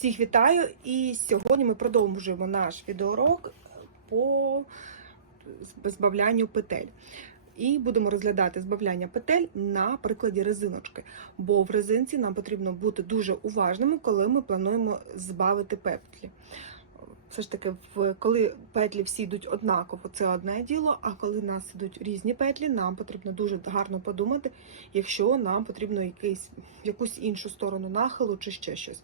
Всіх вітаю! І сьогодні ми продовжуємо наш відеоурок по збавлянню петель. І будемо розглядати збавляння петель на прикладі резиночки. Бо в резинці нам потрібно бути дуже уважними, коли ми плануємо збавити петлі. Все ж таки, коли петлі всі йдуть однаково, це одне діло. А коли в нас йдуть різні петлі, нам потрібно дуже гарно подумати, якщо нам потрібно якийсь, якусь іншу сторону нахилу чи ще щось.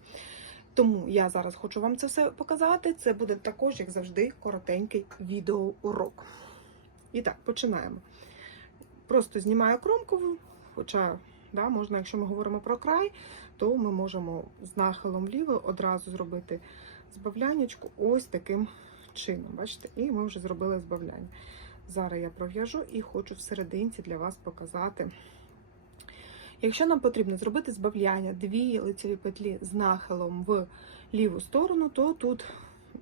Тому я зараз хочу вам це все показати. Це буде також, як завжди, коротенький відеоурок. І так, починаємо. Просто знімаю кромкову, хоча, да, можна, якщо ми говоримо про край, то ми можемо з нахилом вліво одразу зробити збавляннячку ось таким чином. Бачите? І ми вже зробили збавляння. Зараз я пров'яжу і хочу всерединці для вас показати. Якщо нам потрібно зробити збавляння дві лицеві петлі з нахилом в ліву сторону, то тут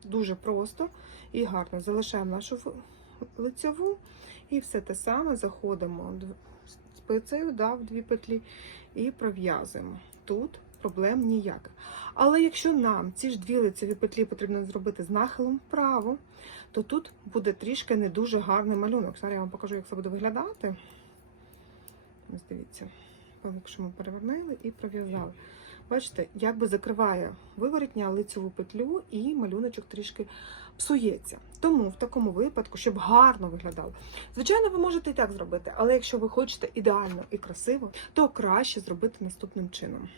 дуже просто і гарно залишаємо нашу лицеву і все те саме заходимо спицею да, в дві петлі і пров'язуємо. Тут проблем ніяких. Але якщо нам ці ж дві лицеві петлі потрібно зробити з нахилом вправо, то тут буде трішки не дуже гарний малюнок. Зараз я вам покажу, як це буде виглядати. Ось дивіться. Якщо ми перевернули і пров'язали. Бачите, якби закриває виворітня лицеву петлю і малюночок трішки псується. Тому в такому випадку, щоб гарно виглядало. Звичайно, ви можете і так зробити, але якщо ви хочете ідеально і красиво, то краще зробити наступним чином.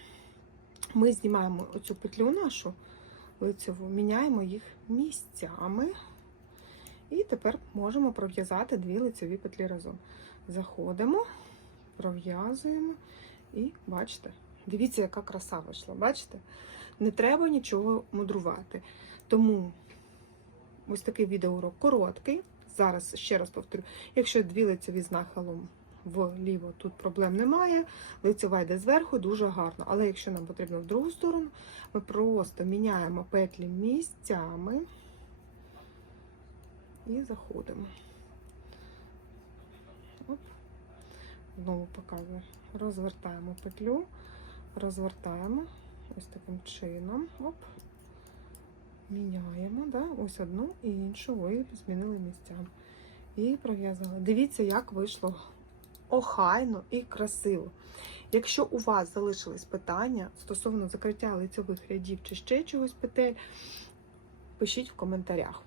Ми знімаємо оцю петлю нашу лицеву, міняємо їх місцями. І тепер можемо пров'язати дві лицеві петлі разом. Заходимо, пров'язуємо і бачите, дивіться, яка краса вийшла. Бачите? Не треба нічого мудрувати. Тому ось такий відеоурок короткий. Зараз ще раз повторю, якщо дві лицеві з нахилом вліво, тут проблем немає. Лицева йде зверху, дуже гарно. Але якщо нам потрібно в другу сторону, ми просто міняємо петлі місцями і заходимо. Оп. Знову показую. Розвертаємо петлю, розвертаємо ось таким чином. Оп. Міняємо, да? ось одну і іншу ви змінили місцями. І пров'язали. Дивіться, як вийшло охайно і красиво. Якщо у вас залишились питання стосовно закриття лицевих рядів чи ще чогось петель, пишіть в коментарях.